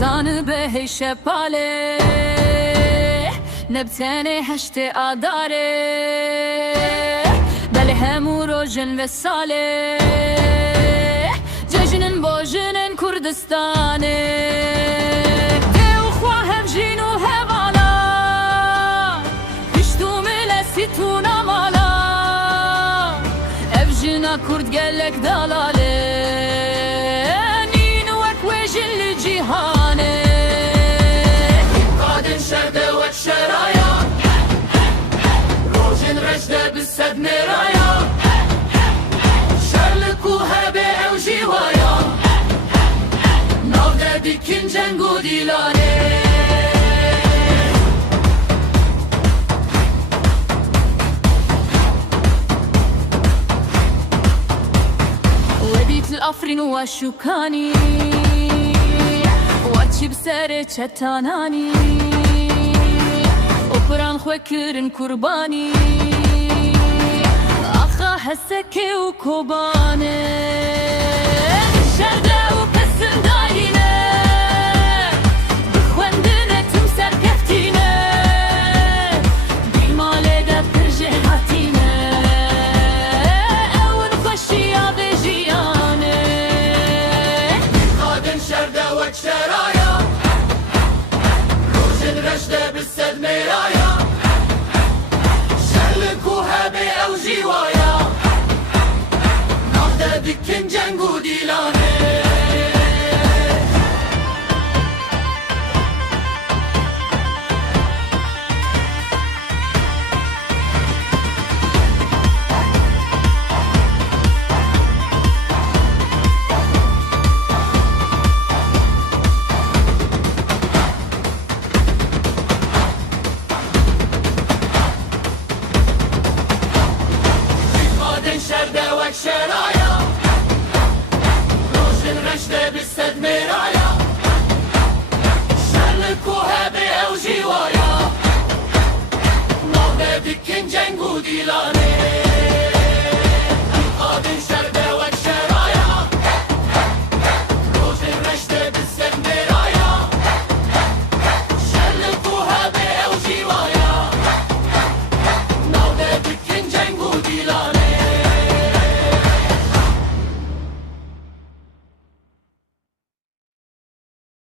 زان به شپاله نبتنی هشت آداره بله همو روژن و ساله ججنن باجنن کردستانه دیو خواهم جین و هوالا هشتو ملسی تو نمالا افجنا کرد گلک دلاله نین وک ویجن لجیهانه قادن شرده وک شرایا روژن رجده بسد مرایا شرلکو هبه او جیوایا ناوده دیکن جنگو دیلانه وديت الأفرين والشوكاني واتشي بسارة شتاناني وقران خوكرن كرباني أخا هسكي وكوباني شردة وكسر داينة بخوندنة تمسر كفتينة بيمالي دا ترجع هاتينة أون خوشي يا بجيانة قادن شردة وكشرايا روجن رجدة بالسد مرايا شرلكو هبي أو جيوايا ناخده دكن جنگو ديلانه شرده وك شرايا روجن رجده بالسد مرايا شرلكو هبه او جيوايا ناوده دكن جنگو ديلانه